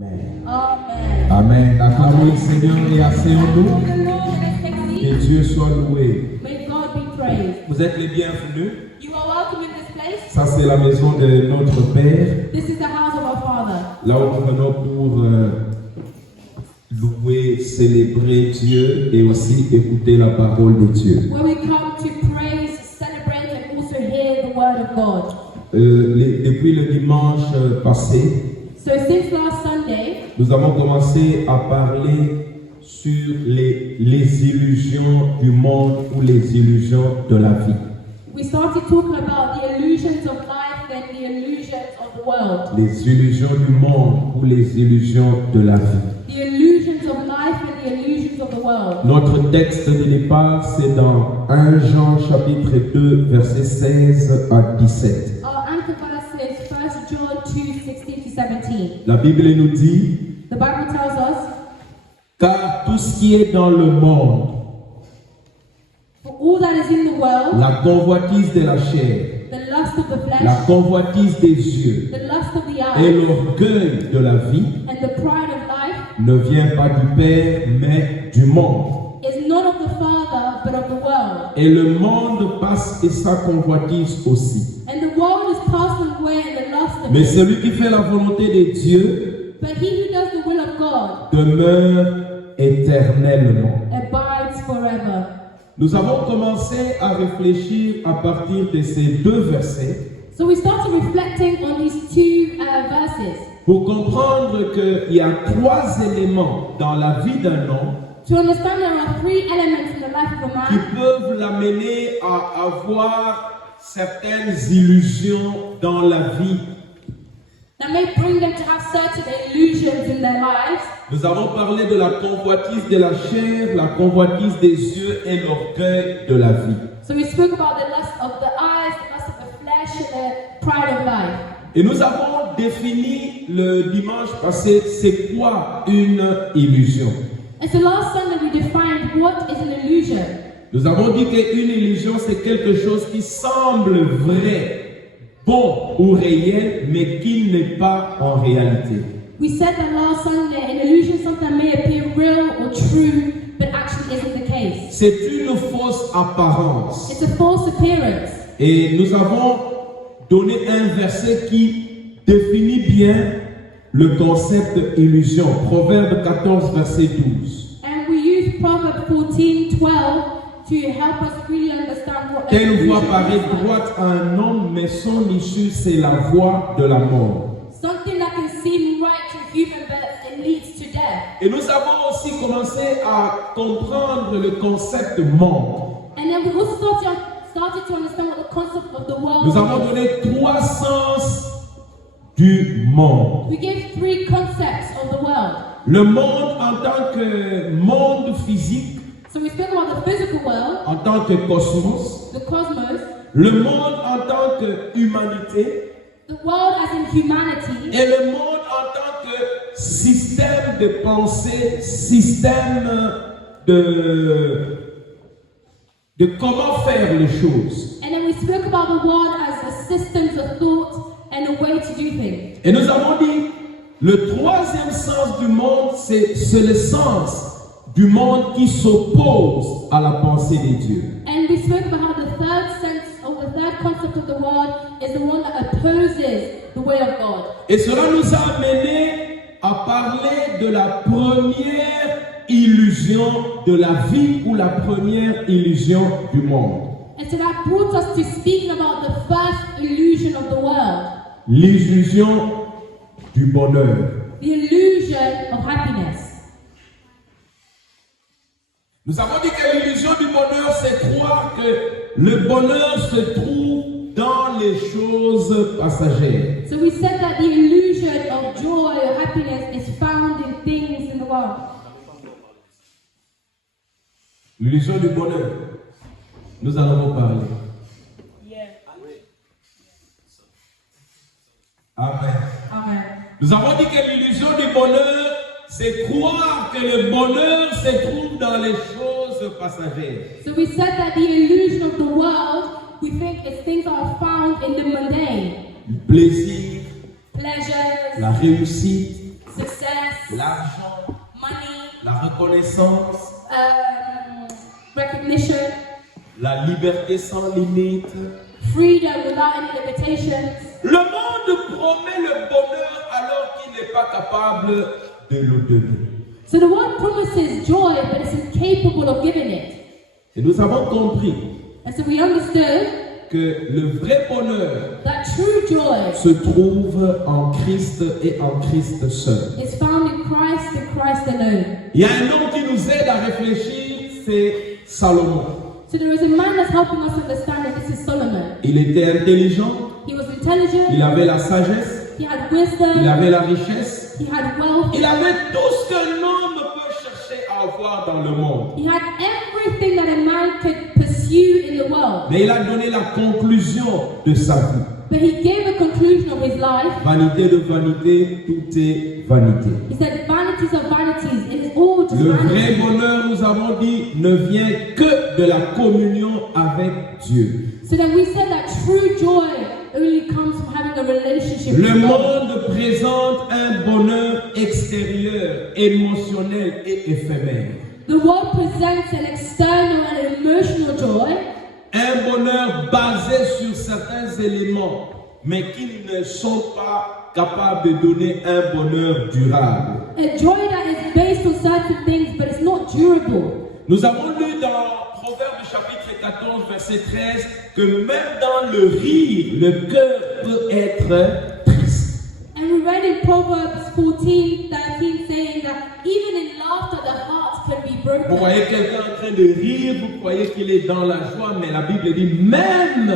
Amen. Amen. Amen. Acclamons le Seigneur et asseyons-nous. The Lord, let's take a Que seat. Dieu soit loué. May God be praised. Vous êtes les bienvenus. You are welcome in this place. Ça, c'est la maison de notre Père. This is the house of our Father. Là où nous venons pour louer, célébrer Dieu et aussi écouter la parole de Dieu. Where we come to praise, celebrate, and also hear the word of God. Depuis le dimanche passé, So since last Sunday, nous avons commencé à parler sur les illusions du monde ou les illusions de la vie. we started talking about the illusions of life and the illusions of the world. Les illusions du monde ou les illusions de la vie. The illusions of life and the illusions of the world. Notre texte de départ, c'est dans 1 Jean chapitre 2, versets 16 à 17. Our anchor verse is 1 John 2, 16 to 17. La Bible nous dit, The Bible tells us, car tout ce qui est dans le monde, for all that is in the world, la convoitise de la chair, the lust of the la flesh, convoitise des yeux the lust of the et eye, l'orgueil de la vie and the pride of life, ne vient pas du Père, mais du monde. is not of the Father, but of the world. Et le monde passe et sa convoitise aussi. And the world is passing away and the lust of Mais it. celui qui fait la volonté de Dieu But he who does the will of God demeure éternellement. abides forever. Nous avons commencé à réfléchir à partir de ces deux versets So we started reflecting on these two verses pour comprendre qu'il y a trois éléments dans la vie d'un homme to understand there are three elements in the life of a qui man peuvent l'amener à avoir certaines illusions dans la vie. that may bring them to have certain illusions in their lives. Nous avons parlé de la convoitise de la chair, la convoitise des yeux et l'orgueil de la vie. So we spoke about the lust of the eyes, the lust of the flesh, and the pride of life. Et nous avons défini le dimanche passé c'est quoi une illusion. And so last Sunday we defined what is an illusion. Nous avons dit qu'une illusion c'est quelque chose qui semble vrai, bon ou réel, mais qui n'est pas en réalité. We said that last Sunday an illusion sometimes may appear real or true, but actually isn't the case. C'est une fausse apparence. It's a false appearance. Et nous avons donné un verset qui définit bien le concept d'illusion. Proverbe 14, verset 12. And we use Proverbs 14:12 to help us really understand what an Quelle voie illusion paraît is like. droite à un homme, mais son issue, c'est la voie de la mort. Something that can seem right to human, but it leads to death. Et nous avons aussi commencé à comprendre le concept monde. And then we also started to understand what the concept of the world Nous avons is. donné trois sens du monde. We gave three concepts of the world. Le monde en tant que monde physique, So we spoke about the physical world, en tant que cosmos. the cosmos, Le monde en tant que humanité. the world as in humanity, Et le monde en tant que système de pensée, système de comment faire les choses. and then we spoke about the world as a systems of thought and a way to do things. Et nous avons dit, le troisième sens du monde, c'est le sens du monde qui s'oppose à la pensée de Dieu. And we spoke about how the third sense or the third concept of the world is the one that opposes the way of God. Et cela nous a amené à parler de la première illusion de la vie ou la première illusion du monde. And so that brought us to speaking about the first illusion of the world, L'illusion du bonheur. the illusion of happiness. Nous avons dit que l'illusion du bonheur, c'est croire que le bonheur se trouve dans les choses passagères. So we said that the illusion of joy or happiness is found in things in the world. L'illusion du bonheur, nous en avons parlé. Amen. Amen. Nous avons dit que l'illusion du bonheur, c'est croire que le bonheur se trouve dans les choses passagères. So we said that the illusion of the world, we think it's things that are found in the mundane. Le plaisir, Pleasures, la réussite, success, l'argent, money, la reconnaissance, recognition, la liberté sans limite. freedom without any limitations. Le monde promet le bonheur alors qu'il n'est pas capable de le donner. So the world promises joy, but it's incapable of giving it. Et nous avons compris And so we understood que le vrai bonheur that true joy se trouve en Christ et en Christ seul. is found in Christ and Christ alone. Il y a un homme qui nous aide à réfléchir, c'est Salomon. So there is a man that's helping us understand that this is Solomon. Il était intelligent, He was intelligent, il avait la sagesse, he had il wisdom, avait la richesse, he had wealth, il avait tout ce qu'un homme peut chercher à avoir dans le monde. he had everything that a man could pursue in the world. Mais il a donné la conclusion de sa vie. But he gave a conclusion of his life. Vanité de vanité, tout est vanité. He said, vanities of vanities, it is all just Le vrai vanity. bonheur, nous avons dit, ne vient que de la communion avec Dieu. So then we said that true joy only comes from having a relationship Le with God. monde présente un bonheur extérieur, émotionnel et éphémère. The world presents an external and emotional joy, Un bonheur basé sur certains éléments, mais qui ne sont pas capables de donner un bonheur durable. a joy that is based on certain things, but it's not durable. Nous avons lu dans Proverbes chapitre 14, verset 13, que même dans le rire, le cœur peut être triste. And we read in Proverbs 14:13 saying that even in laughter the heart can be Vous broken. voyez quelqu'un en train de rire, vous croyez qu'il est dans la joie, mais la Bible dit même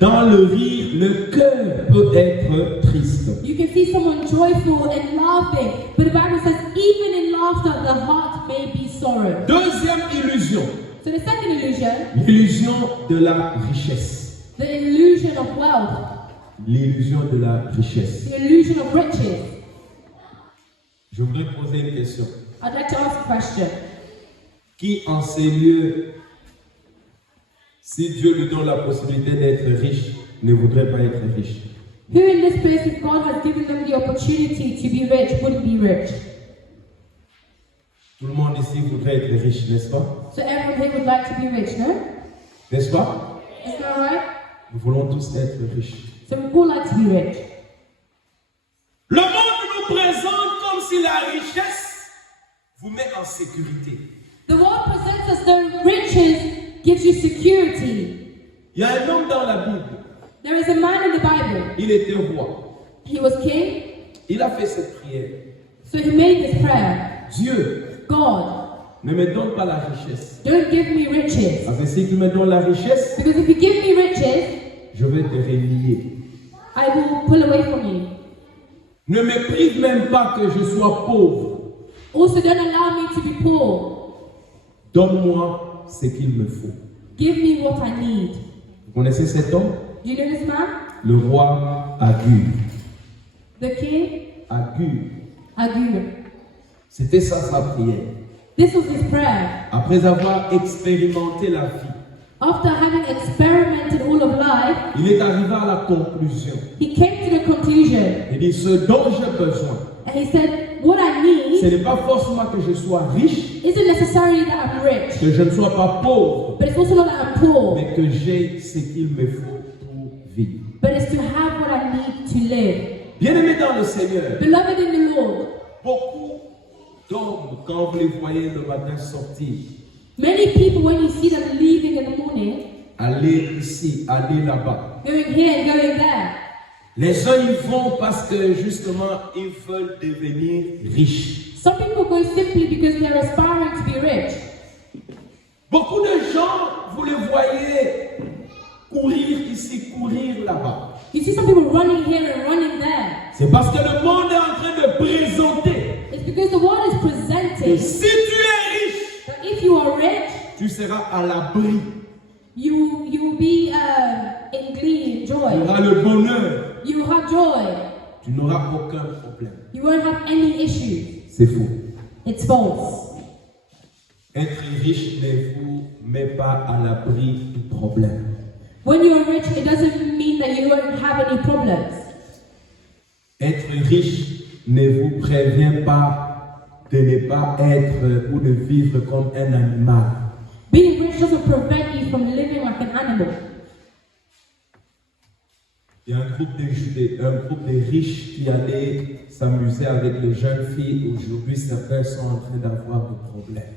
dans le rire, le cœur peut être triste. You can see someone joyful and laughing, but the Bible says even in laughter the heart may be sorrow. Deuxième illusion, So the second illusion, l'illusion de la richesse. the illusion of wealth, L'illusion de la richesse. the illusion of riches. Je voudrais poser une question. I'd like to ask a question. Qui en ces lieux, si Dieu lui donne la possibilité d'être riche, ne voudrait pas être riche? Who in this place, if God has given them the opportunity to be rich, wouldn't be rich? Tout le monde ici voudrait être riche, n'est-ce pas? So everyone here would like to be rich, no? N'est-ce pas? Isn't that right? Nous voulons tous être riches. So we all like to be rich. Le monde nous présente comme si la richesse vous met en sécurité. The world presents us though riches gives you security. Il y a un homme dans la Bible, There is a man in the Bible. il était roi. He was king, Il a fait cette prière. so he made this prayer. Dieu, God, ne me donne pas la richesse. don't give me riches. Parce que si tu me donnes la richesse, Because if you give me riches, je vais te renier. I will pull away from you. Ne me prive même pas que je sois pauvre. Also, don't allow me to be poor. Donne-moi ce qu'il me faut. Give me what I need. Vous connaissez cet homme? Do you know this man? Le roi Agur. The king, Agur. Agur. C'était ça sa prière. This was his prayer. Après avoir expérimenté la vie, After having experimented all of life, il est arrivé à la conclusion. he came to the conclusion Il dit, ce dont j'ai besoin, and he said, what I ce need n'est pas forcément que je sois riche, isn't necessarily that I'm rich, que je ne sois pas pauvre, but it's also not that I'm poor, mais que j'ai ce qu'il me faut pour vivre. but it's to have what I need to live. Bien-aimés dans le Seigneur, Beloved in the Lord, beaucoup d'hommes, quand vous les voyez le matin sortir, many people, when you see them leaving in the morning, aller ici, aller là-bas, going here and going there, les uns y vont parce que justement ils veulent devenir riches. some people go simply because they're aspiring to be rich. Beaucoup de gens, vous les voyez courir ici, courir là-bas. You see some people running here and running there. C'est parce que le monde est en train de présenter It's because the world is que presenting si tu es riche, that if you are rich, tu seras à l'abri. you will be in glee, in Tu joy. auras le bonheur. You will have joy. Tu n'auras aucun problème. You won't have any issues. C'est faux. It's false. Être riche ne vous met pas à l'abri du problème. When you're rich, it doesn't mean that you won't have any problems. Être riche ne vous prévient pas de ne pas être ou de vivre comme un animal. Being rich doesn't prevent you from living like an animal. Il y a un groupe de riches qui allait s'amuser avec les jeunes filles. Aujourd'hui, certains sont en train d'avoir des problèmes.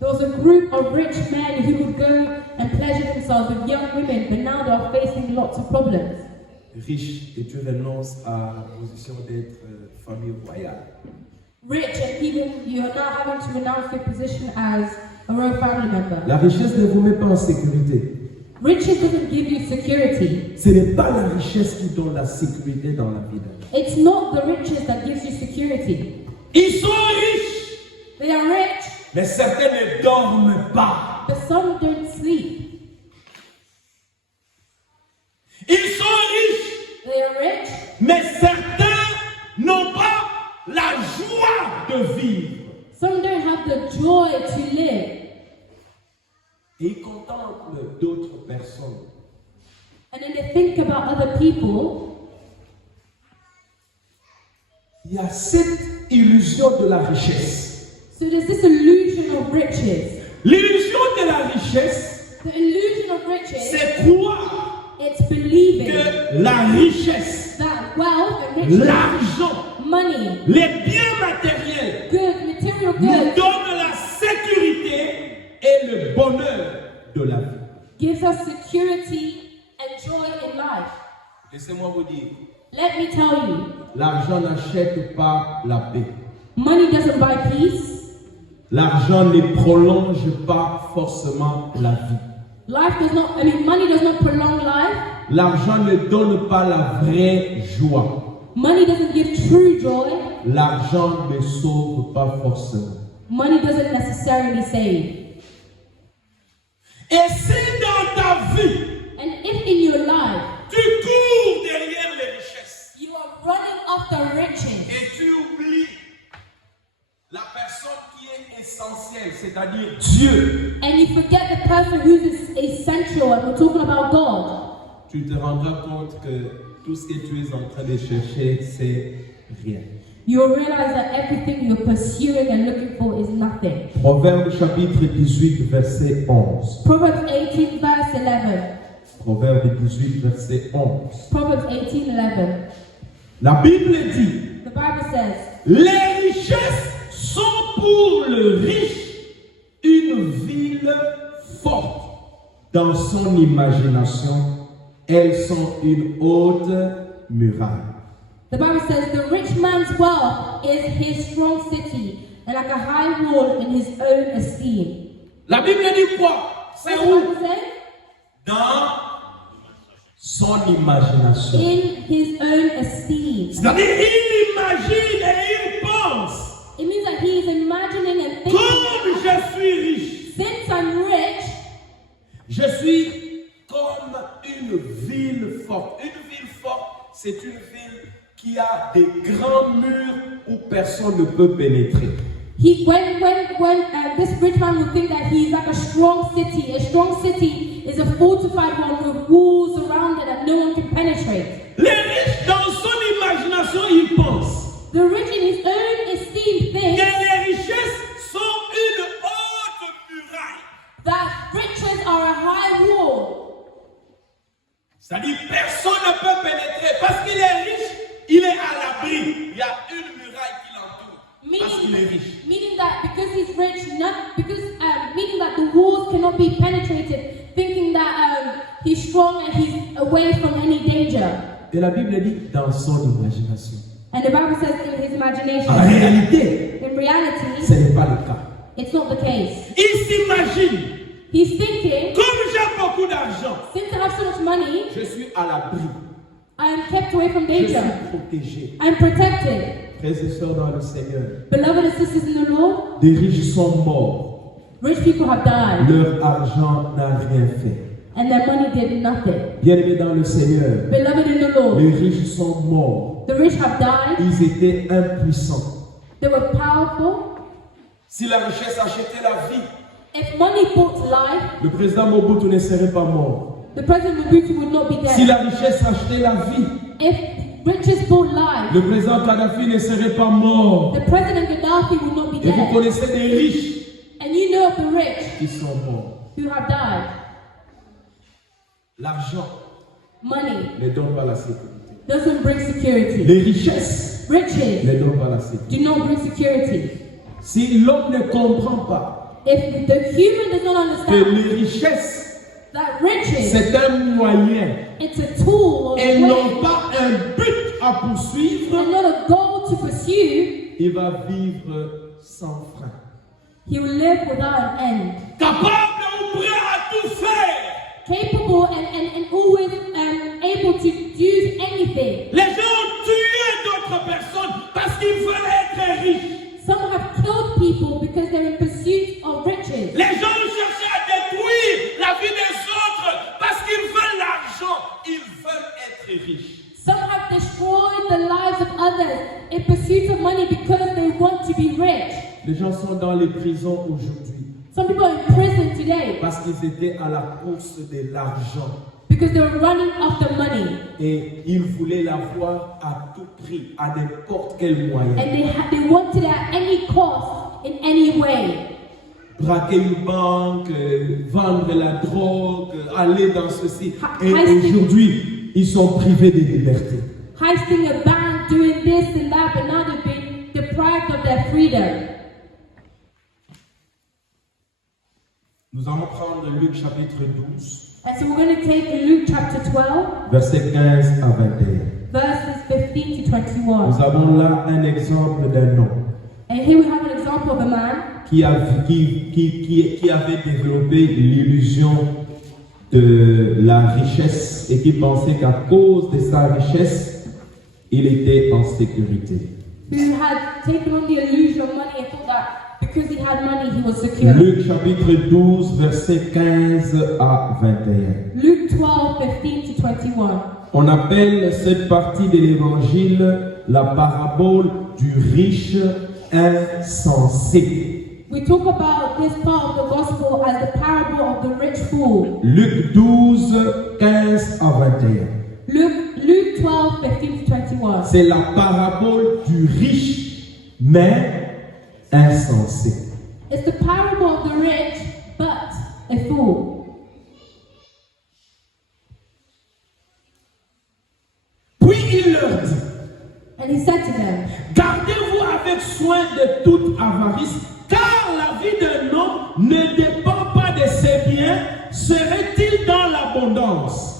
There was a group of rich men who would go and pleasure themselves with young women, but now they are facing lots of problems. Riche et tu renonces à la position d'être famille royale. Rich, and even you are now having to renounce your position as a royal family member. La richesse ne vous met pas en sécurité. Riches doesn't give you security. Ce n'est pas la richesse qui donne la sécurité dans la vie d'un homme. It's not the riches that gives you security. Ils sont riches, They are rich, mais certains ne dorment pas. but some don't sleep. Ils sont riches, They are rich, mais certains n'ont pas la joie de vivre. some don't have the joy to live. Et ils contemplent d'autres personnes. And then they think about other people. Il y a cette illusion de la richesse. So there's this illusion of riches. L'illusion de la richesse, The illusion of riches, c'est croire it's believing que la richesse, that wealth and riches, l'argent, money, les biens matériels good, material nous goods, donnent la sécurité et le bonheur de la vie. gives us security and joy in life. Laissez-moi vous dire, Let me tell you, l'argent n'achète pas la paix. money doesn't buy peace. L'argent ne prolonge pas forcément la vie. Money does not prolong life. L'argent ne donne pas la vraie joie. Money doesn't give true joy. L'argent ne sauve pas forcément. Money doesn't necessarily save. Et si dans ta vie, And if in your life tu cours derrière les richesses you are running after riches et tu oublies la personne qui est essentielle, c'est-à-dire Dieu, and you forget the person who's essential, and we're talking about God, tu te rendras compte que tout ce que tu es en train de chercher, c'est rien. you'll realize that everything you're pursuing and looking for is nothing. Proverbe chapitre 18, verset 11. Proverbs 18 verse 11. Proverbe 18, verset 11. Proverbs 18:11. La Bible dit, The Bible says, les richesses sont pour le riche une ville forte. Dans son imagination, elles sont une haute muraille. the Bible says, the rich man's wealth is his strong city, and like a high wall in his own esteem. La Bible dit quoi? C'est What does the où? Bible say? Dans son imagination. In his own esteem. C'est-à-dire, il imagine et il pense. It means that he is imagining and thinking, Comme je suis riche, since I'm rich, je suis comme une ville forte. Une ville forte, c'est une ville qui a des grands murs où personne ne peut pénétrer. this rich man would think that he is like a strong city. A strong city is a fortified one with walls around it that no one can penetrate. Les riches, dans son imagination, ils pensent The rich in his own esteem que think les richesses sont une haute muraille. that riches are a high wall. C'est-à-dire personne ne peut pénétrer parce qu'il est riche, il est à l'abri. Il y a une muraille qui l'entoure parce qu'il est riche. Meaning that because he's rich, meaning that the walls cannot be penetrated, thinking that he's strong and he's away from any danger. Et la Bible dit dans son imagination. And the Bible says in his imagination. En réalité, In reality, ce n'est pas le cas. it's not the case. Il s'imagine, He's thinking, comme j'ai beaucoup d'argent, since I have so much money, je suis à l'abri, I am kept away from je danger. suis protégé. I'm protected. Frères et sœurs dans le Seigneur, Beloved and sisters in the Lord, des riches sont morts. rich people have died, Leur argent n'a rien fait. and their money did nothing. Bien-aimés dans le Seigneur, Beloved in the Lord, les riches sont morts. the rich have died. Ils étaient impuissants. They were powerful. Si la richesse achetait la vie, If money bought life, le président Mobutu ne serait pas mort. the President Mobutu would not be Si dead. la richesse achetait la vie, If Riches bought life. Le président Kadhafi ne serait pas mort. The President Gaddafi would not be Et vous dead. connaissez des riches And you know of the rich qui sont morts. who have died. L'argent Money ne donne pas la sécurité. doesn't bring security. Les richesses Riches ne donnent pas la sécurité. do not bring security. Si l'homme ne comprend pas If the human does not que understand les richesses, that riches, c'est un moyen it's a tool or et a non way pas un but à poursuivre, and not a goal to pursue, il va vivre sans frein. he will live without an end. Capable ou prêt à tout faire. Capable and always able to do anything. Les gens ont tué d'autres personnes parce qu'ils veulent être riches. Some have killed people because they're in pursuit of riches. Les gens ont cherché à détruire la vie des autres parce qu'ils veulent l'argent. Ils veulent être riches. Some have destroyed the lives of others in pursuit of money because they want to be rich. Les gens sont dans les prisons aujourd'hui Some people are in prison today parce qu'ils étaient à la course de l'argent because they were running after money et ils voulaient l'avoir à tout prix, à n'importe quel moyen. and they wanted it at any cost, in any way. Braquer une banque, vendre la drogue, aller dans ceci. Et Heisting- aujourd'hui, ils sont privés de liberté. Heisting a bank, doing this and that, but now they've been deprived of their freedom. Nous allons prendre Luc chapitre 12, And so we're going to take Luke chapter 12, versets 15 à 21. verses 15 to 21. Nous avons là un exemple d'un homme And here we have an example of a man qui avait développé l'illusion de la richesse et qui pensait qu'à cause de sa richesse, il était en sécurité. who had taken on the illusion of money and thought that because he had money he was secure. Luc chapitre 12, versets 15 à 21. Luke 12, 15 to 21. On appelle cette partie de l'évangile la parabole du riche insensé. We talk about this part of the gospel as the parable of the rich fool. Luc 12, 15 à 21. Luke 12, 15 to 21. C'est la parabole du riche, mais insensé. It's the parable of the rich, but a fool. Puis il leur dit, And he said to them, gardez-vous avec soin de toute avarice, car la vie d'un homme ne dépend pas de ses biens, serait-il dans l'abondance?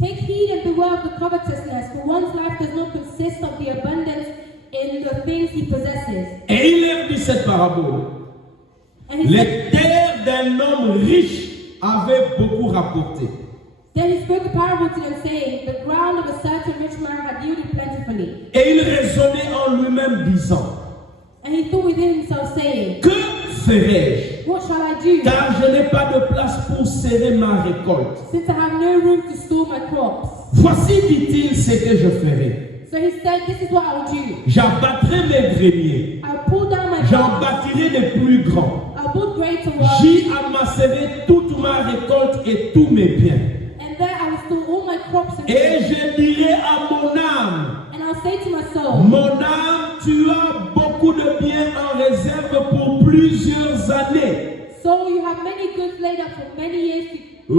take heed and beware of the covetousness, for one's life does not consist of the abundance in the things he possesses. Et il leur dit cette parabole. And he said, Les terres d'un homme riche avaient beaucoup rapporté. then he spoke a parable to them, saying, the ground of a certain rich man had yielded plentifully. Et il raisonnait en lui-même disant, And he thought within himself, saying, que ferai-je? what shall I do, Car je n'ai pas de place pour serrer ma récolte. since I have no room to store my crops? Voici, dit-il, ce que je ferai. So he said, this is what I will do. J'abattrai mes greniers. I'll pull down my J'en barns, bâtirai de plus grands. I'll build greater ones, J'y amasserai toute ma récolte et tous mes biens. and there I will store all my crops in Et them. je dirai à mon âme, And I'll say to my soul, mon âme, tu as beaucoup de biens en réserve pour plusieurs années. so you have many goods laid up for many years to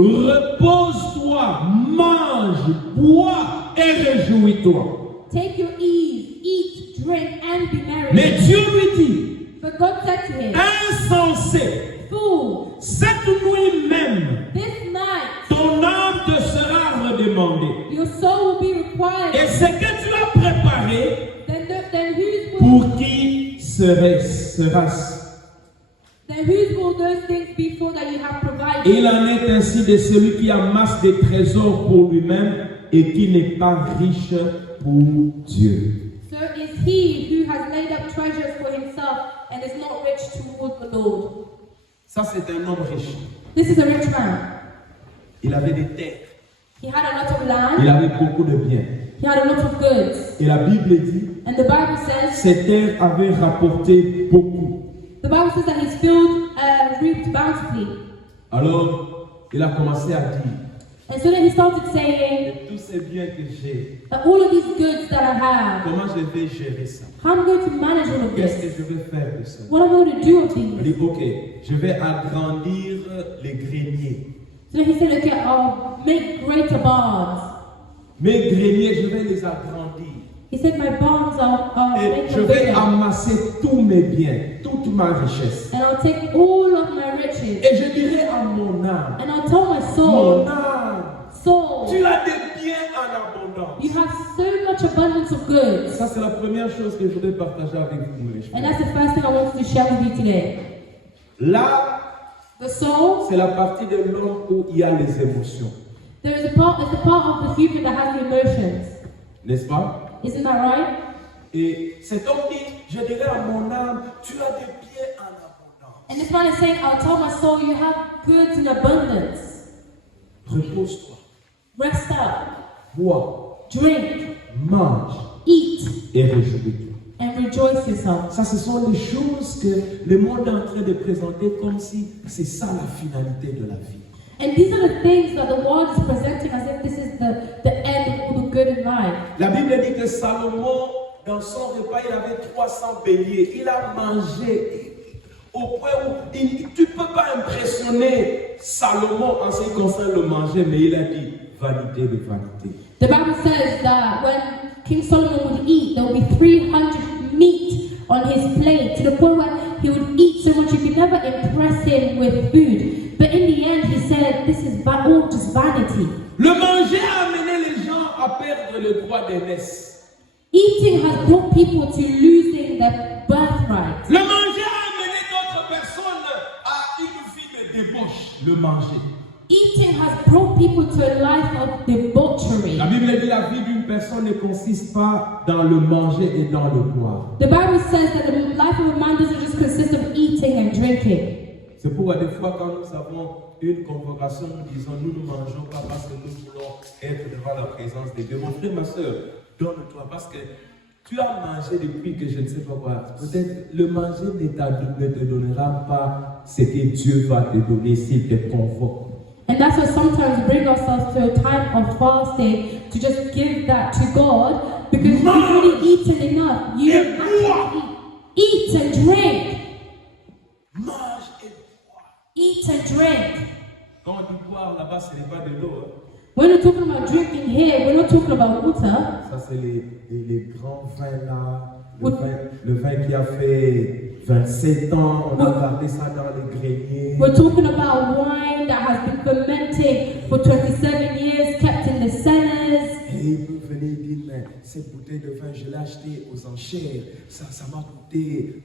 Repose-toi, mange, bois et réjouis-toi. take your ease, eat, drink, and be merry. Mais Dieu lui dit, But God said to him, insensé, fool, cette nuit même, this night ton âme te sera redemandée. your soul will be required. Et ce que tu as préparé, Then whose will pour qui sera-ce? then whose will those things be for that you have provided? Il en est ainsi de celui qui amasse des trésors pour lui-même et qui n'est pas riche pour Dieu. So is he who has laid up treasures for himself and is not rich toward the Lord. Ça, c'est un homme riche. This is a rich man. Il avait des terres. He had a lot of Il land. avait beaucoup de biens. He had a lot of goods. Et la Bible dit, And the Bible says, ces terres avaient rapporté beaucoup. the Bible says that he's filled, reaped bountifully. Alors, il a commencé à dire, And so then he started saying Et tous ces biens que j'ai, that all of these goods that I have, comment je vais gérer ça? how I'm going to manage all of Qu'est-ce this? que je vais faire de ça? What am I going to do with Il these? dit, ok, je vais agrandir les greniers. So then he said, okay, I'll make greater barns. Mes greniers, je vais les agrandir. He said, my barns are Et make je them vais bigger. amasser tous mes biens, toute ma richesse. And I'll take all of my riches. Et je dirai à mon âme, And I'll tell my mon soul, âme, soul, tu as des biens en abondance. you have so much abundance of goods. Ça, c'est la première chose que je voudrais partager avec vous, mes And frères. that's the first thing I wanted to share with you today. Là, The soul, c'est la partie de l'homme où il y a les émotions. there is a part, it's the part of the human that has the emotions. N'est-ce pas? Isn't that right? Et cet homme dit, je dirai à mon âme, tu as des biens en abondance. And this man is saying, I'll tell my soul, you have goods in abundance. Repose-toi, Rest up, bois, drink, mange eat, et réjouis-toi. and rejoice yourself. Ça, ce sont les choses que le monde est en train de présenter comme si c'est ça la finalité de la vie. And these are the things that the world is presenting as if this is the end of all the good in life. La Bible dit que Salomon, dans son repas, il avait 300 béliers. Il a mangé au point où tu ne peux pas impressionner Salomon en ce qui concerne le manger, mais il a dit vanité de vanité. The Bible says that when King Solomon would eat, there would be 300 meat on his plate, to the point where he would eat so much you could never impress him with food. But in the end, he said, this is all just vanity. Le manger a amené les gens à perdre le droit d'aînesse. Eating has brought people to losing their birthright. Le manger a amené d'autres personnes à une vie de débauche. Le manger. Eating has brought people to a life of debauchery. La Bible dit la vie d'une personne ne consiste pas dans le manger et dans le boire. The Bible says that the life of a man doesn't just consist of eating and drinking. C'est pourquoi des fois quand nous avons une convocation, nous disons nous ne mangeons pas parce que nous voulons être devant la présence de Dieu. Mon frère, ma soeur, donne-toi parce que tu as mangé depuis que je ne sais pas quoi. Peut-être le manger ne te donnera pas ce que Dieu va te donner s'il te convoque. And that's why sometimes we bring ourselves to a time of fasting to just give that to God because you've already eaten enough. You don't have to eat and drink. Mange et bois. Eat and drink. Quand on dit boire là-bas, ce n'est pas de l'eau. When we're talking about drinking here, we're not talking about water. Ça, c'est les grands vins là. Le vin qui a fait 27 ans, on a gardé ça dans les greniers. We're talking about wine that has been fermenting for 27 years, kept in the cellars. Et il peut venir dire, mais cette bouteille de vin, je l'ai achetée aux enchères. Ça m'a coûté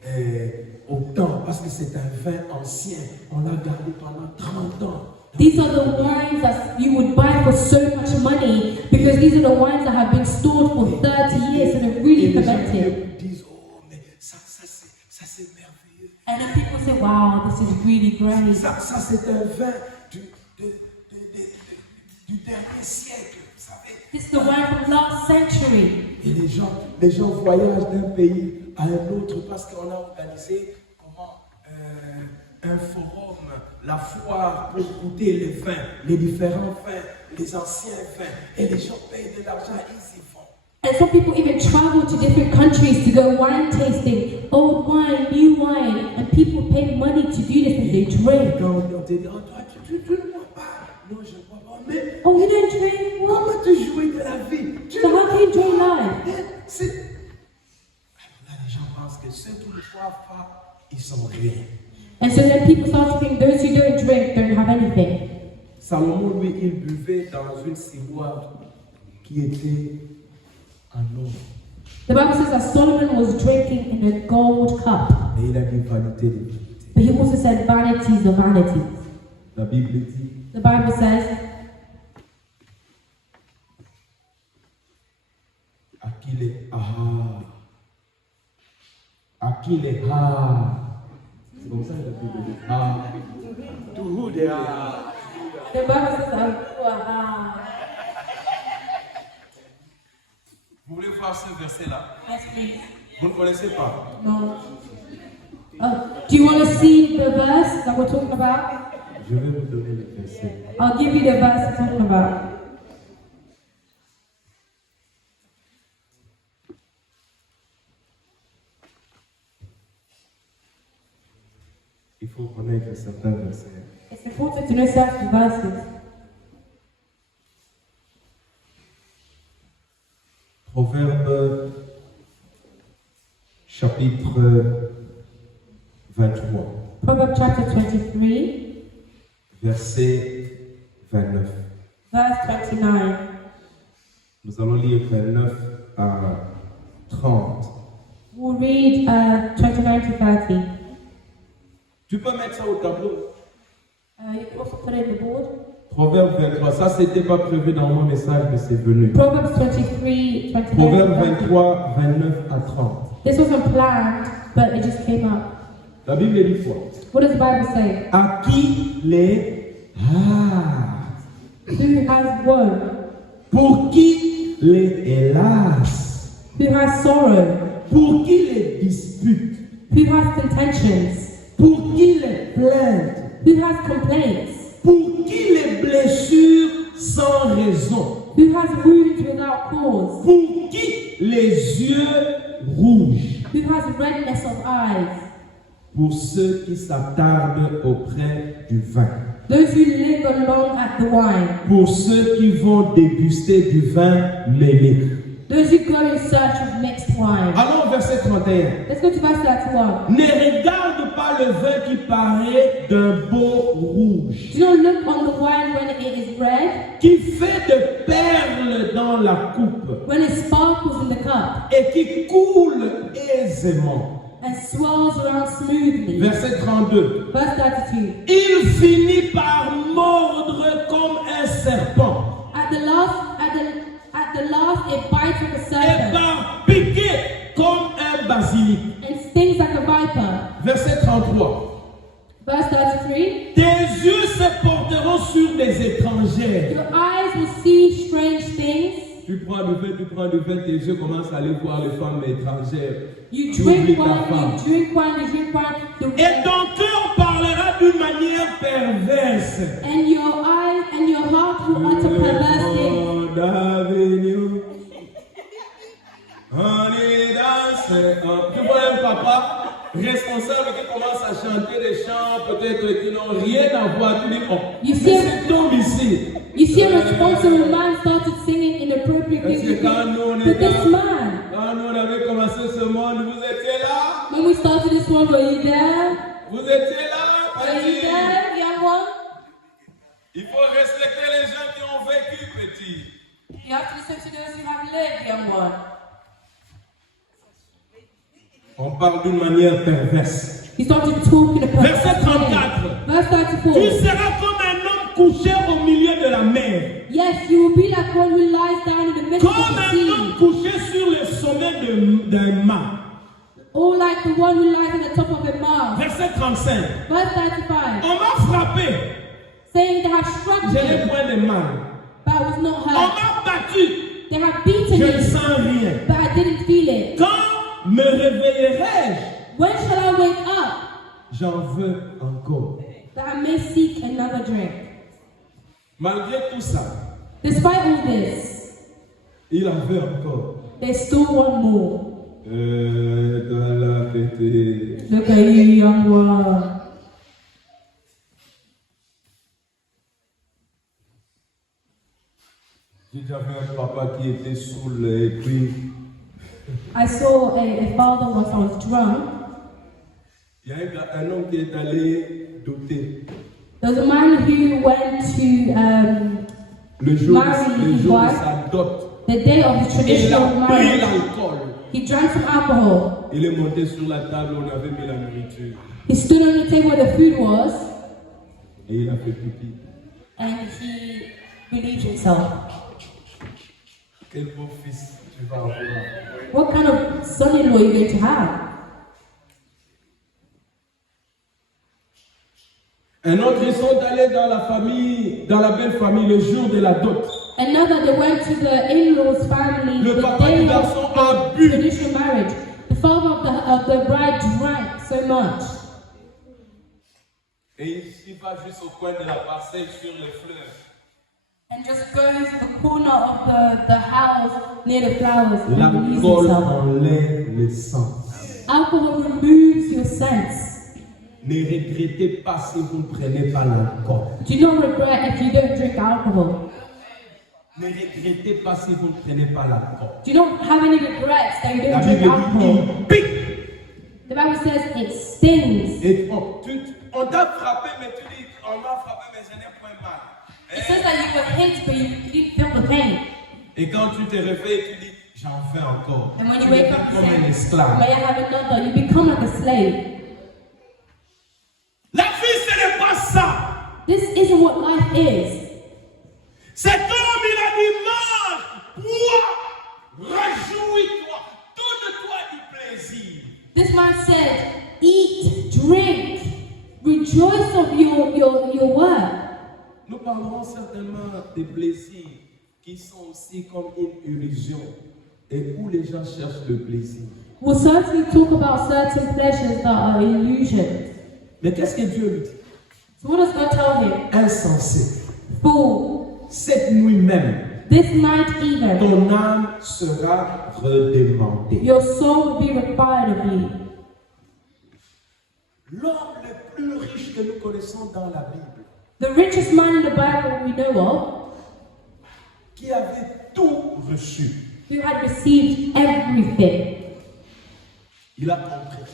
autant parce que c'est un vin ancien. On l'a gardé pendant 30 ans. These are the wines that you would buy for so much money because these are the wines that have been stored for 30 years and are really fermented. Disent, oh, mais ça c'est merveilleux. And then people say, wow, this is really great. Ça c'est un vin du dernier siècle, vous savez. This is the wine from last century. Et les gens voyagent d'un pays à un autre parce qu'on a organisé un forum, la foire pour goûter les vins, les différents vins, les anciens vins. Et les gens payent de l'argent, ils y vont. And some people even travel to different countries to go wine tasting, old wine, new wine, and people pay money to do this and they drink. Quand on te dit, oh, toi, tu ne bois pas. Non, je ne bois pas. Mais Oh, you don't drink? What? comment tu jouis de la vie? So how can you enjoy life? Là, les gens pensent que ceux qui ne boivent pas, ils sont rien. And so then people start to think those who don't drink don't have anything. Salomon, lui, il buvait dans une ciboire qui était en or. The Bible says that Solomon was drinking in a gold cup, Et il a dit vanité de vanité. but he also said vanities of vanities. La Bible dit, The Bible says, à qui les c'est comme ça la Bible dit. To who they are. the Bible says, Vous voulez voir ce verset-là? yes, please. Vous ne connaissez pas? No. Do you want to see the verse that we're talking about? Je vais vous donner le verset. I'll give you the verse I'm talking about. Il faut connaître certains versets. It's important to know certain verses. Proverbe chapitre 23, Proverbs chapter 23, verset 29. verse 29. Nous allons lire 29 à 30. We'll read 29 to 30. Tu peux mettre ça au tableau. You can also put it in the board. Proverbe 23, ça c'était pas prévu dans mon message, mais c'est venu. Proverbs 23, 29 Proverbe to 30. 23, 29 à 30. This wasn't planned, but it just came up. La Bible dit quoi? What does the Bible say? À qui les Who has woe? pour qui les hélas, Who has sorrow? pour qui les disputes, Who has contentions? pour qui les plaintes, Who has complaints? pour qui les blessures sans raison, Who has wounds without cause? pour qui les yeux rouges, Who has redness of eyes? pour ceux qui s'attardent auprès du vin, Those who linger long at the wine. pour ceux qui vont déguster du vin mêlé. Those who go in search of mixed wine. Allons au verset 31. Let's go to verse 31. Ne regarde pas le vin qui paraît d'un beau rouge, Do not look on the wine when it is red, qui fait de perles dans la coupe when it sparkles in the cup, et qui coule aisément. and swirls around smoothly. Verset 32. Verse 32. Il finit par mordre comme un serpent At the last, it bites like a et serpent par piquer comme un basilic. and stings like a viper. Verset 33. Verse 33. Tes yeux se porteront sur des étrangères. Your eyes will see strange things. Tu prends du vin, tes yeux commencent à aller voir les femmes étrangères. You Tu oublies drink ta wine, femme. you drink wine, you drink wine. Et ton cœur parlera d'une manière perverse. And your eyes and your heart will utter perverse things. monde avenue. On est dans ce... Tu vois un papa responsable qui commence à chanter des chants peut-être qui n'ont rien à voir. Tu dis, oh, You mais see- c'est tombe ici. You see a responsible man started singing inappropriate Parce things. que quand nous, on But est this dans- man, quand nous on avait commencé ce monde, vous étiez là. when we started this one, were you there? Vous étiez là, Were you petit. there, young one? Il faut respecter les gens qui ont vécu, petit. You have to listen to those who have lived, young one. On parle d'une manière perverse. He started talking about Verset 34. Verse 34. Tu seras comme un homme couché au milieu de la mer. Yes, you will be like one who lies down in the midst Comme of the un homme sea. couché sur le sommet d'un mât. Or like the one who lies at the top of a mast. Verset 35. Verse 35. On m'a frappé. Saying they have struck Je n'ai me, point de mal. but I was not On hurt. m'a battu. They have beaten Je ne me, sens rien. but I didn't feel it. Quand me réveillerai-je? When shall I wake up, J'en veux encore. that I may seek another drink? Malgré tout ça, Despite all this, il en veut encore. there's still one more. Dans la fête. Look at you, young one. J'ai déjà vu un papa qui était saoul et puis I saw a father once I was drunk. il y a un homme qui est allé douter. There was a man who went to Le jour, Marry le his jour de wife. sa dot, the day of the et il a traditional pris marriage. l'alcool. He drank some alcohol. Il est monté sur la table, on avait mis la nourriture He stood on the table where the food was, et il a fait pipi. and he believed himself. Quel beau fils tu vas avoir. What kind of son-in-law are you going to have? Un autre, ils sont allés dans la famille, dans la belle famille, le jour de la dot. Another, they went to the in-laws' family Le the papa day du garçon a of bu. traditional marriage. The father of the bride drank so much. Et il va juste au coin de la parcelle sur les fleurs. and just goes to the corner of the house near the flowers and leaves L'alcool himself. enlève le sens. Alcohol removes your sense. Ne regrettez pas si vous ne prenez pas l'alcool. Do not regret if you don't drink alcohol. Ne regrettez pas si vous ne prenez pas l'alcool. Do not have any regrets that you La don't drink Bible alcohol. dit il pique. The Bible says it stings. Et on t'a frappé, mais tu dis on m'a frappé, mais je n'ai point mal. It says that you were hit, but you didn't feel the pain. Et quand tu te réveilles, tu dis j'en fais encore. And when Tu you wake deviens up, you comme un say, esclave. may I have another? You become like a slave. La vie, ce n'est pas ça. This isn't what life is. Cet homme, il a dit mange, bois, réjouis-toi, donne-toi du plaisir. This man said, eat, drink, rejoice of your work. Nous parlerons certainement des plaisirs qui sont aussi comme une illusion et où les gens cherchent le plaisir. We'll certainly talk about certain pleasures that are illusions. Mais qu'est-ce que Dieu lui dit? So what does God tell him? Insensé. Fool, Cette nuit même, this night even, ton âme sera redemandée. your soul will be required of you. L'homme le plus riche que nous connaissons dans la Bible, The richest man in the Bible we know of, qui avait tout reçu, who had received everything, il a compris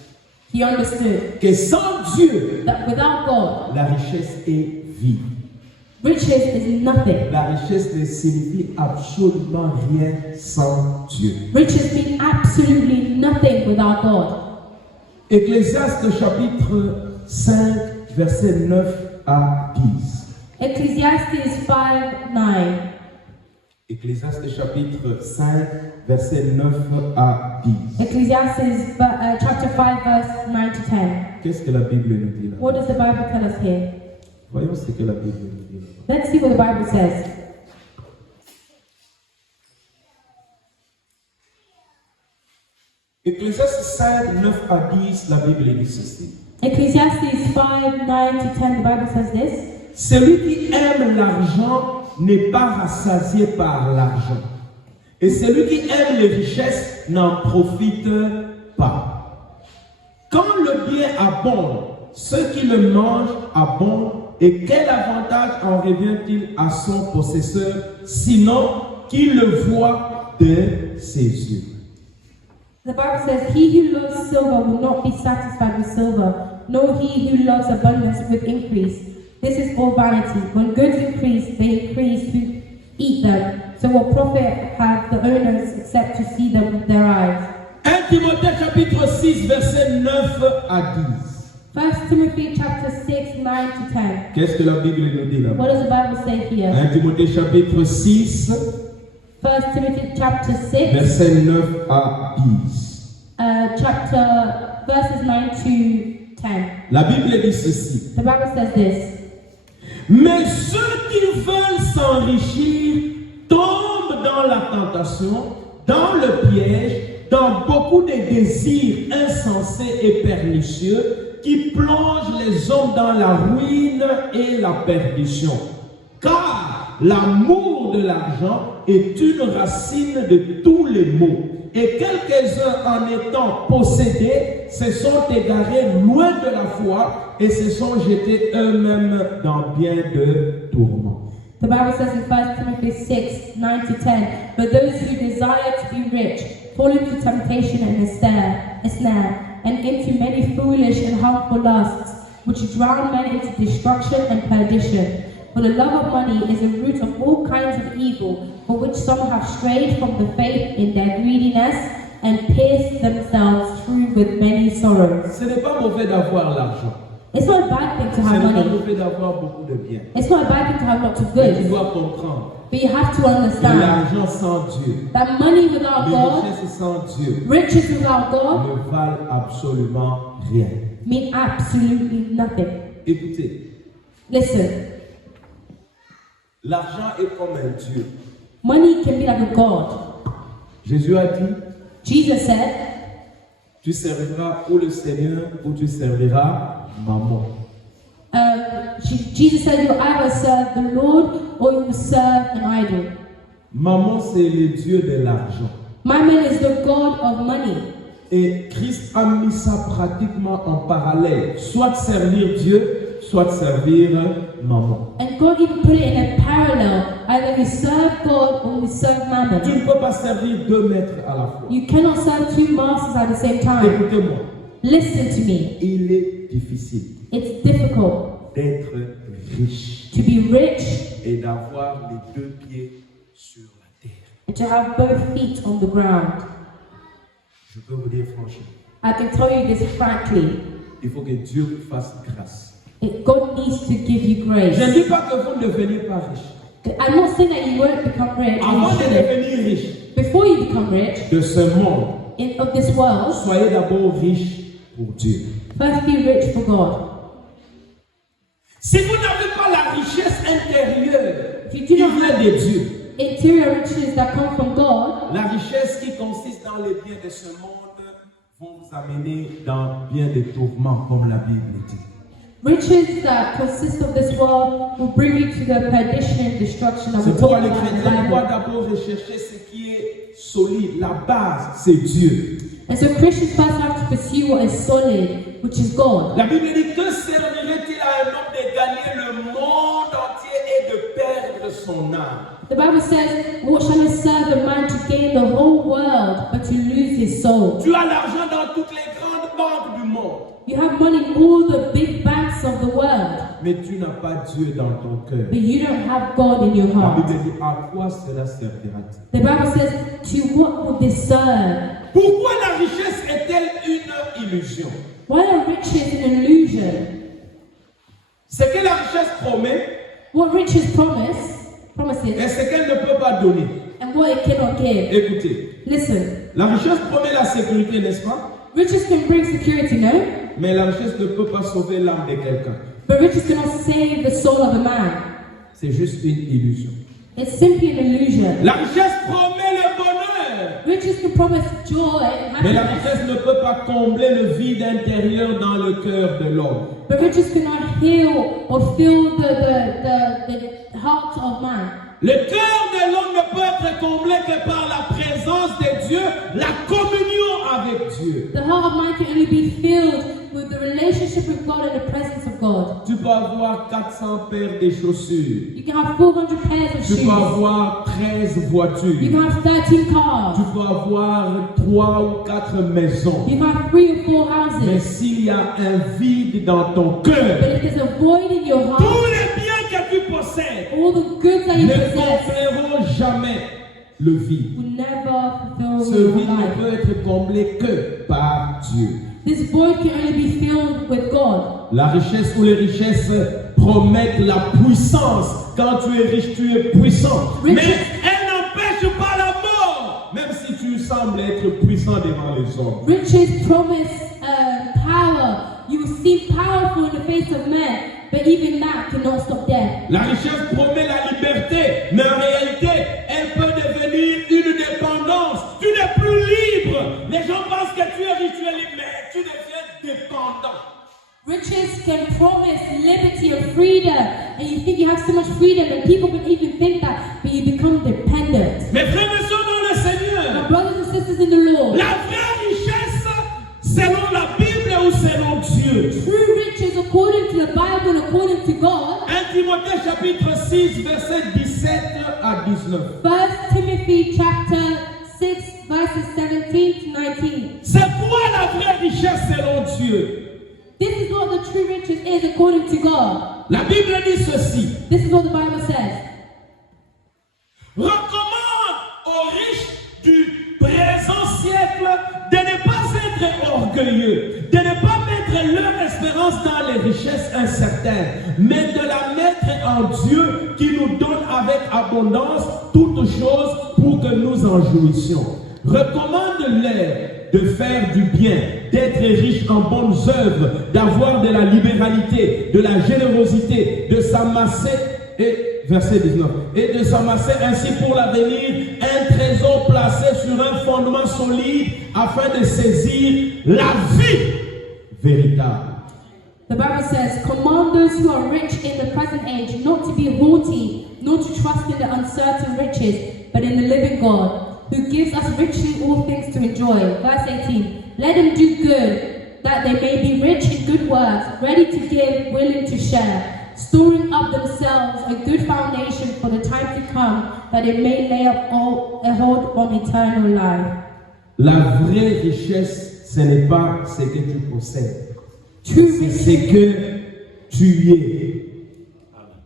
he understood que sans Dieu, that without God, la richesse est vide. riches is nothing. La richesse ne signifie absolument rien sans Dieu. Riches mean absolutely nothing without God. Ecclésiaste chapitre 5, verset 9 à 10. Ecclesiastes 5:9. Ecclésiaste chapitre 5, verset 9 à 10. Ecclesiastes chapter 5 verse 9 to 10. Qu'est-ce que la Bible nous dit là? What does the Bible tell us here? Voyons ce que la Bible nous dit là. Let's see what the Bible says. Ecclésiaste 5, 9 à 10, la Bible dit ceci. Ecclesiastes 5, 9 to 10, the Bible says this. Celui qui aime l'argent n'est pas rassasié par l'argent. Et celui qui aime les richesses n'en profite pas. Quand le bien abonde, ceux qui le mangent abondent. Et quel avantage en revient-il à son possesseur, sinon qu'il le voit de ses yeux? The Bible says, he who loves silver will not be satisfied with silver, nor he who loves abundance with increase. This is all vanity. When goods increase, they increase to eat them. So what profit have the owners except to see them with their eyes? 1 Timothée chapitre 6, verset 9 à 10. 1 Timothy chapter 6, 9 to 10. Qu'est-ce que la Bible nous dit là? What does the Bible say here? 1 Timothée chapitre 6, 1 Timothy chapter 6, verset 9 à 10. verses 9 to 10. La Bible dit ceci. The Bible says this. Mais ceux qui veulent s'enrichir tombent dans la tentation, dans le piège, dans beaucoup de désirs insensés et pernicieux qui plongent les hommes dans la ruine et la perdition. Car l'amour de l'argent est une racine de tous les maux. Et quelques-uns en étant possédés se sont égarés loin de la foi et se sont jetés eux-mêmes dans bien de tourments. The Bible says in 1 Timothy 6, 9 to 10, but those who desire to be rich fall into temptation and a snare, and into many foolish and harmful lusts, which drown men into destruction and perdition. For the love of money is a root of all kinds of evil, for which some have strayed from the faith in their greediness and pierced themselves through with many sorrows. Ce n'est pas mauvais d'avoir l'argent. It's not a bad thing to Ce have n'est pas money. mauvais d'avoir beaucoup de biens. It's not a bad thing to have lots of Mais tu goods. dois comprendre But you have to que understand l'argent sans Dieu, that money without les God, richesses sans Dieu riches without God, ne valent absolument rien. mean absolutely nothing. Écoutez, Listen, l'argent est comme un Dieu. money can be like a God. Jésus a dit, Jesus said, tu serviras ou le Seigneur ou tu serviras maman. Jesus said, you either serve the Lord or you will serve an idol. Maman, c'est le Dieu de l'argent. Mammon is the god of money. Et Christ a mis ça pratiquement en parallèle. Soit servir Dieu, soit servir maman. And God even put it in a parallel. Either we serve God or we serve Tu Mammon. ne peux pas servir 2 maîtres à la fois. You cannot serve two masters at the same time. Écoutez-moi, Listen to me. il est difficile It's difficult d'être riche to be rich et d'avoir les 2 pieds sur la terre. and to have both feet on the ground. Je peux vous dire franchement, I can tell you this frankly. il faut que Dieu vous fasse grâce. God needs to give you grace. Je ne dis pas que vous ne devenez pas riche. I'm not saying that you won't become rich. Avant You de shouldn't. devenir riche Before you become rich de ce monde, of this world, soyez d'abord riche pour Dieu. first be rich for God. Si vous n'avez pas la richesse intérieure If you qui do not vient have de Dieu, interior riches that come from God, la richesse qui consiste dans les biens de ce monde vont vous amener dans bien des tourments, comme la Bible dit. riches that consist of this world will bring you to the perdition and destruction of C'est the pourquoi le Bible. chrétien doit d'abord rechercher ce qui est solide. La base, c'est Dieu. And so Christians first have to pursue what is solid, which is God. La Bible dit que servirait-il à un homme de gagner le monde entier et de perdre son âme? The Bible says, what shall it serve a man to gain the whole world but to lose his soul? Tu as l'argent dans toutes les grandes banques du monde, You have money in all the big banks of the world, mais tu n'as pas Dieu dans ton cœur. but you don't have God in your La heart. Bible dit à quoi cela servira-t-il? The Bible says, to what will this serve? Pourquoi la richesse est-elle une illusion? Why are riches an illusion? Ce que la richesse promet What riches promises, est ce qu'elle ne peut pas donner. and what it cannot give. Écoutez, Listen, la richesse promet la sécurité, n'est-ce pas? riches can bring security, no? Mais la richesse ne peut pas sauver l'âme de quelqu'un. But riches cannot save the soul of a man. C'est juste une illusion. It's simply an illusion. La richesse promet le bonheur, Riches can promise joy and mais la happiness, richesse ne peut pas combler le vide intérieur dans le cœur de l'homme. but riches cannot heal or fill the heart of man. Le cœur de l'homme ne peut être comblé que par la présence de Dieu, la communion avec Dieu. The heart of man can only be filled with the relationship with God and the presence of God. Tu peux avoir 400 paires de chaussures. You can have 400 pairs of Tu peux shoes. avoir 13 You voitures. can have 13 cars. Tu peux avoir 3 ou 4 maisons. You can have 3 or 4 Mais houses. s'il y a un vide dans ton cœur, But if there's a void in your tous heart, les biens que tu possèdes all the goods that you ne possess combleront jamais le vide. will never fulfill Ce your vide ne life. peut être comblé que par Dieu. This void can only be filled with God. La richesse ou les richesses promettent la puissance. Quand tu es riche, tu es puissant. Riches- Mais elles n'empêchent pas la mort, même si tu sembles être puissant devant les hommes. Riches promise power. You seem powerful in the face of men, but even that cannot stop death. La richesse promet la liberté, mais en réalité, elle peut devenir une dépendance. Tu n'es plus libre. Les gens pensent que tu es riche, tu es libre, mais tu deviens dépendant. Riches can promise liberty or freedom, and you think you have so much freedom, and people can even think that, but you become dependent. Mes frères et sœurs dans le Seigneur, My brothers and sisters in the Lord, la vraie richesse, selon la Bible ou selon Dieu. true riches according to the Bible and according to God. 1 Timothée chapitre 6, versets 17 à 19. 1 Timothy chapter 6 verses 17 to 19. C'est quoi la vraie richesse selon Dieu? This is what the true riches is according to God. La Bible dit ceci. This is what the Bible says. Recommande aux riches du présent siècle de ne pas être orgueilleux, de ne pas mettre leur espérance dans les richesses incertaines, mais de la mettre en Dieu qui nous donne avec abondance toutes choses pour que nous en jouissions. Recommande-leur de faire du bien, d'être riche en bonnes œuvres, d'avoir de la libéralité, de la générosité, de s'amasser, et verset 19, et de s'amasser ainsi pour l'avenir un trésor placé sur un fondement solide afin de saisir la vie véritable. The The Bible says, command those who are rich in the present age not to be haughty, nor to trust in the uncertain riches, but in the living God, who gives us richly all things to enjoy. Verse 18, let them do good, that they may be rich in good works, ready to give, willing to share, storing up themselves a good foundation for the time to come, that they may lay up a hold on eternal life. La vraie richesse, ce n'est pas ce que tu possèdes. True C'est ce que tu es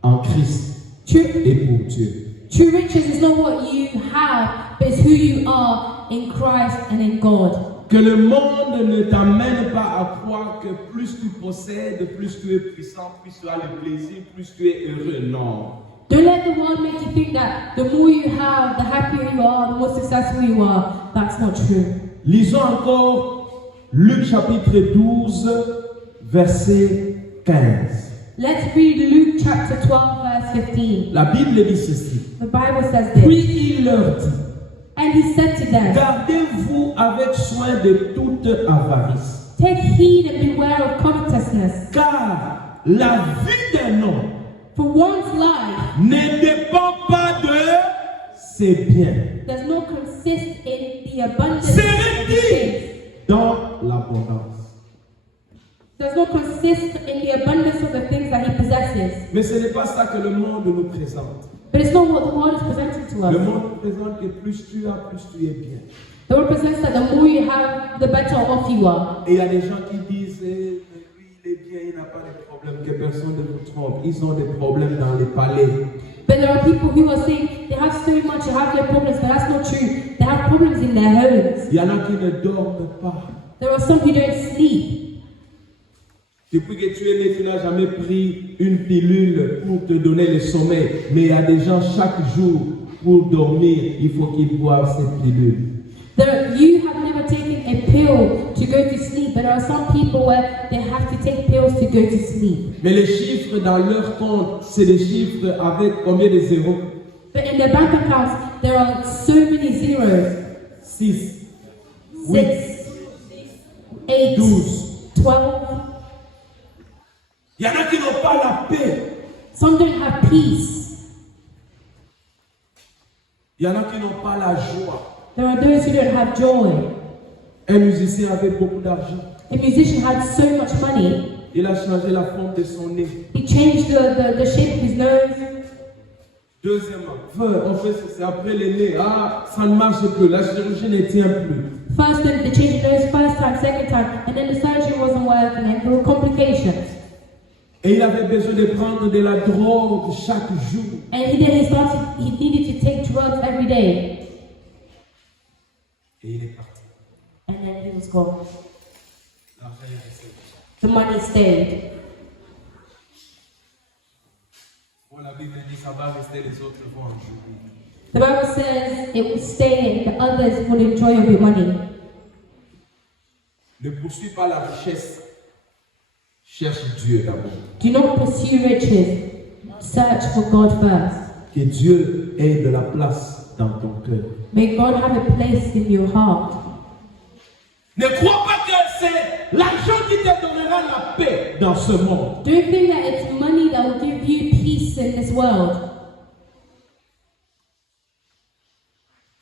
en Christ et pour Dieu. True riches is not what you have, but it's who you are in Christ and in God. Que le monde ne t'amène pas à croire que plus tu possèdes, plus tu es puissant, plus tu as le plaisir, plus tu es heureux. Non. Don't let the world make you think that the more you have, the happier you are, the more successful you are. That's not true. Lisons encore Luc chapitre 12, verset 15. Let's read Luke chapter 12, verse 15. La Bible dit ceci. The Bible says this. Puis il leur dit, And he said to them, gardez-vous avec soin de toute avarice, take heed and beware of covetousness, car la vie d'un homme for one's life ne dépend pas de ses biens. does not consist in the abundance C'est of the things. dans l'abondance. Does not consist in the abundance of the things that he possesses. Mais ce n'est pas ça que le monde nous présente. But it's not what the world is presenting to Le us. monde nous présente que plus tu as, plus tu es bien. The world presents that the more you have, the better off you are. Et il y a des gens qui disent, mais lui il est bien, il n'a pas de problème, que personne ne vous trompe. Ils ont des problèmes dans les palais. But there are people who are saying they have so much, they have their problems, but that's not true. They have problems in their homes. Il y en a qui ne dorment pas. There are some who don't sleep. Depuis que tu es né, tu n'as jamais pris une pilule pour te donner le sommeil. Mais il y a des gens, chaque jour, pour dormir, il faut qu'ils boivent cette pilule. You have never taken a pill to go to sleep, but there are some people where they have to take pills to go to sleep. Mais les chiffres dans leur compte, c'est des chiffres avec combien de zéros? But in their bank accounts, there are so many zeros. 6, 8, 6, 8, 12. 12. Il y en a qui n'ont pas la paix. Some don't have peace. Il y en a qui n'ont pas la joie. There are those who don't have joy. Un musicien avait beaucoup d'argent. A musician had so much money, Il a changé la forme de son nez. he changed the shape of his nose. Deuxièmement, on fait ceci. Après le nez, ça ne marche plus. La chirurgie ne tient plus. First, they changed the nose, first time, second time, and then the surgery wasn't working, and there were complications. Et il avait besoin de prendre de la drogue chaque jour. And he needed to take drugs every day. Et il est parti. And then he was gone. L'argent est resté. The money stayed. Bon, la Bible dit ça va rester, les autres vont en jouir. The Bible says it will stay and the others will enjoy of your money. Ne poursuis pas la richesse. Cherche Dieu d'abord. Do not pursue riches. Search for God first. Que Dieu ait de la place dans ton cœur. May God have a place in your heart. Ne crois pas que c'est l'argent qui te donnera la paix dans ce monde. Don't think that it's money that will give you peace in this world.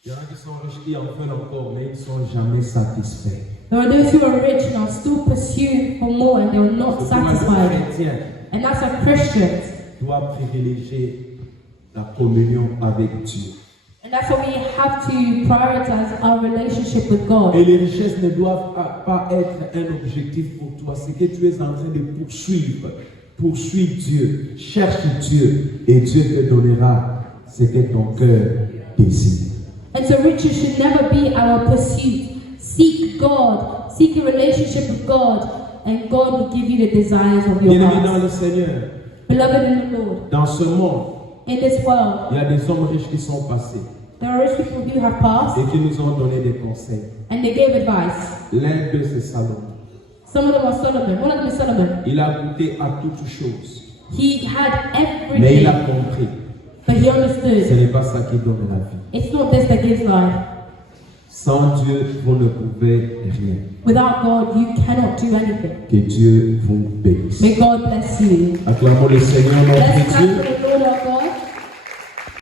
Il y en a qui sont riches, qui en veulent encore, mais ils ne sont jamais satisfaits. There are those who are rich and are still pursuing for more and they are not satisfied. Chrétien And that's a Christian. doit privilégier la communion avec Dieu. And that's why we have to prioritize our relationship with God. Et les richesses ne doivent pas être un objectif pour toi. C'est que tu es en train de poursuivre. Poursuis Dieu. Cherche Dieu. Et Dieu te donnera ce que ton cœur désire. And so riches should never be our pursuit. Seek God. Seek a relationship with God. And God will give you the desires of your Bien-aimé dans heart. le Seigneur, Beloved in the Lord, dans ce monde, in this world, il y a des hommes riches qui sont passés there are rich people who have passed et qui nous ont donné des conseils. and they gave advice. L'un d'eux, c'est Salomon. Some of them are Solomon. One of them is Solomon. Il a goûté à toutes choses, He had mais il a everything, compris. but he Ce understood n'est pas ça qui donne la vie. it's not this that gives life. Sans Dieu, vous ne pouvez rien. Without God, you cannot do anything. Que Dieu vous bénisse. May God bless you. Acclamons le Seigneur notre Let's clap Dieu. for the Lord our God.